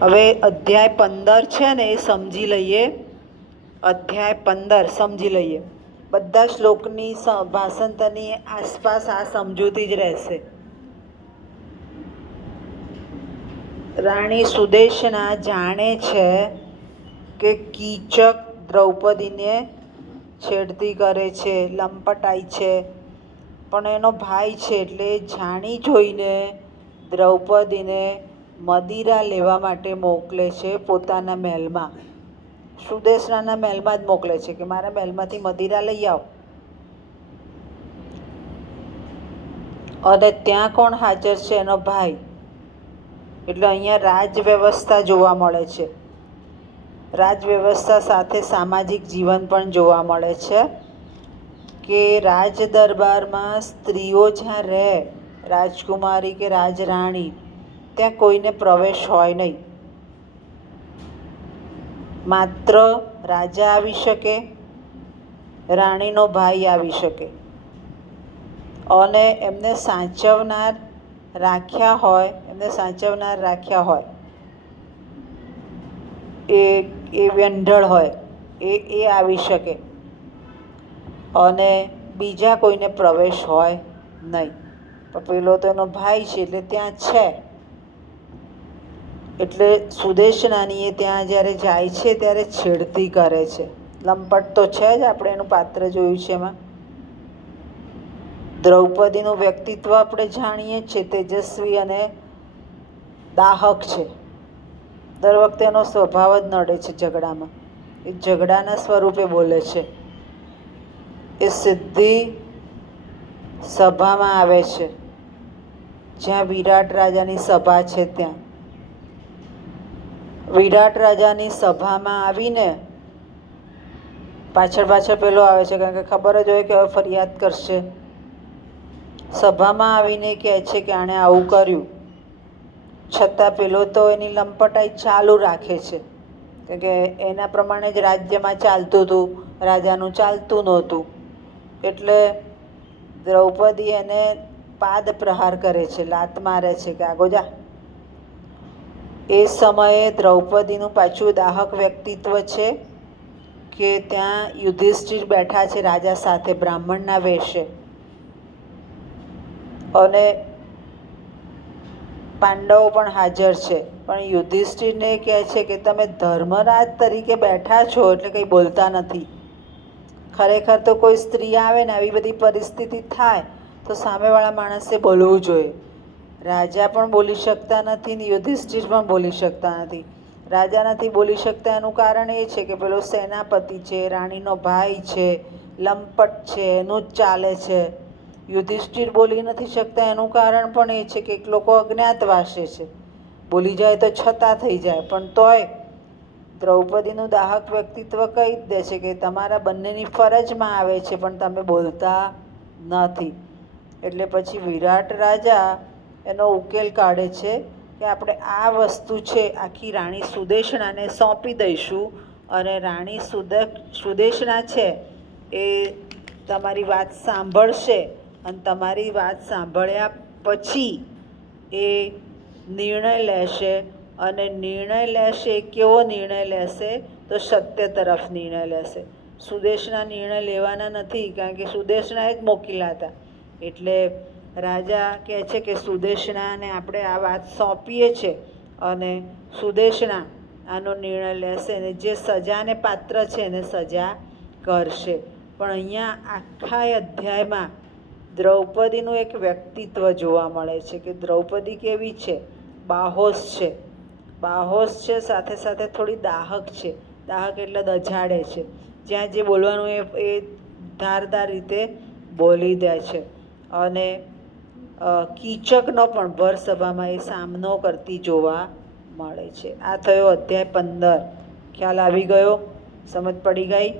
હવે અધ્યાય 15 છે ને એ સમજી લઈએ. અધ્યાય 15 સમજી લઈએ. બધા શ્લોકની ભાષાંતરની આસપાસ આ સમજૂતી જ રહેશે. રાણી સુદેશના જાણે છે કે કીચક દ્રૌપદીને છેડતી કરે છે, લંપટાય છે, પણ એનો ભાઈ છે એટલે જાણી જોઈને દ્રૌપદીને મદિરા લેવા માટે મોકલે છે પોતાના મહેલમાં. સુદેશનાના મહેલમાં જ મોકલે છે કે મારા મહેલમાંથી મદિરા લઈ આવો. અને ત્યાં કોણ હાજર છે? એનો ભાઈ. એટલે અહીંયા રાજવ્યવસ્થા જોવા મળે છે. રાજવ્યવસ્થા સાથે સામાજિક જીવન પણ જોવા મળે છે કે રાજ દરબારમાં સ્ત્રીઓ જ્યાં રહે, રાજકુમારી કે રાજરાણી, ત્યાં કોઈને પ્રવેશ હોય નહીં. માત્ર રાજા આવી શકે, રાણીનો ભાઈ આવી શકે, અને એમને સાચવનાર રાખ્યા હોય એ વ્યંઢળ હોય એ આવી શકે, અને બીજા કોઈને પ્રવેશ હોય નહીં. પણ પેલો તો એનો ભાઈ છે એટલે ત્યાં છે. એટલે સુદેશનાનીએ ત્યાં જ્યારે જાય છે ત્યારે છેડતી કરે છે. લંપટ તો છે જ, આપણે એનું પાત્ર જોયું છે. એમાં દ્રૌપદીનું વ્યક્તિત્વ આપણે જાણીએ છીએ, તેજસ્વી અને દાહક છે. દર વખતે એનો સ્વભાવ જ નડે છે ઝઘડામાં. એ ઝઘડાના સ્વરૂપે બોલે છે. એ સીધી સભામાં આવે છે, જ્યાં વિરાટ રાજાની સભા છે ત્યાં. વિરાટ રાજાની સભામાં આવીને પાછળ પેલો આવે છે, કારણ કે ખબર જ હોય કે હવે ફરિયાદ કરશે. સભામાં આવીને કહે છે કે આણે આવું કર્યું, છતાં પેલો તો એની લંપટાઈ ચાલુ રાખે છે, કે એના પ્રમાણે જ રાજ્યમાં ચાલતું હતું, રાજાનું ચાલતું નહોતું. એટલે દ્રૌપદી એને પાદ પ્રહાર કરે છે, લાત મારે છે કે આગો જા. એ સમયે દ્રૌપદીનું પાછું દાહક વ્યક્તિત્વ છે કે ત્યાં યુધિષ્ઠિર બેઠા છે રાજા સાથે બ્રાહ્મણના વેશે, અને પાંડવો પણ હાજર છે. પણ યુધિષ્ઠિરને કહે છે કે તમે ધર્મરાજ તરીકે બેઠા છો એટલે કંઈ બોલતા નથી. ખરેખર તો કોઈ સ્ત્રી આવે ને આવી બધી પરિસ્થિતિ થાય તો સામેવાળા માણસે બોલવું જોઈએ. રાજા પણ બોલી શકતા નથી ને યુધિષ્ઠિર પણ બોલી શકતા નથી. રાજા નથી બોલી શકતા એનું કારણ એ છે કે પેલો સેનાપતિ છે, રાણીનો ભાઈ છે, લંપટ છે, એનું જ ચાલે છે. યુધિષ્ઠિર બોલી નથી શકતા એનું કારણ પણ એ છે કે લોકો અજ્ઞાતવાસે છે, બોલી જાય તો છતાં થઈ જાય. પણ તોય દ્રૌપદીનું દાહક વ્યક્તિત્વ કહી જ દે છે કે તમારા બંનેની ફરજમાં આવે છે પણ તમે બોલતા નથી. એટલે પછી વિરાટ રાજા એનો ઉકેલ કાઢે છે કે આપણે આ વસ્તુ છે આખી રાણી સુદેશનાને સોંપી દઈશું, અને રાણી સુદેશના છે એ તમારી વાત સાંભળશે, અને તમારી વાત સાંભળ્યા પછી એ નિર્ણય લેશે. અને નિર્ણય લેશે, કેવો નિર્ણય લેશે? તો સત્ય તરફ નિર્ણય લેશે. સુદેશના નિર્ણય લેવાના નથી, કારણ કે સુદેશના જ મોકીલા હતા. એટલે રાજા કહે છે કે સુદેશનાને આપણે આ વાત સોંપીએ છીએ, અને સુદેશના આનો નિર્ણય લેશે, અને જે સજાને પાત્ર છે એને સજા કરશે. પણ અહીંયા આખા અધ્યાયમાં દ્રૌપદીનું એક વ્યક્તિત્વ જોવા મળે છે કે દ્રૌપદી કેવી છે? બાહોશ છે. બાહોશ છે, સાથે સાથે થોડી દાહક છે. દાહક એટલે દજાડે છે. જ્યાં જે બોલવાનું એ ધારદાર રીતે બોલી દે છે. અને કીચકનો પણ ભર સભામાં એ સામનો કરતી જોવા મળે છે. આ થયો અધ્યાય 15. ખ્યાલ આવી ગયો? સમજ પડી ગઈ?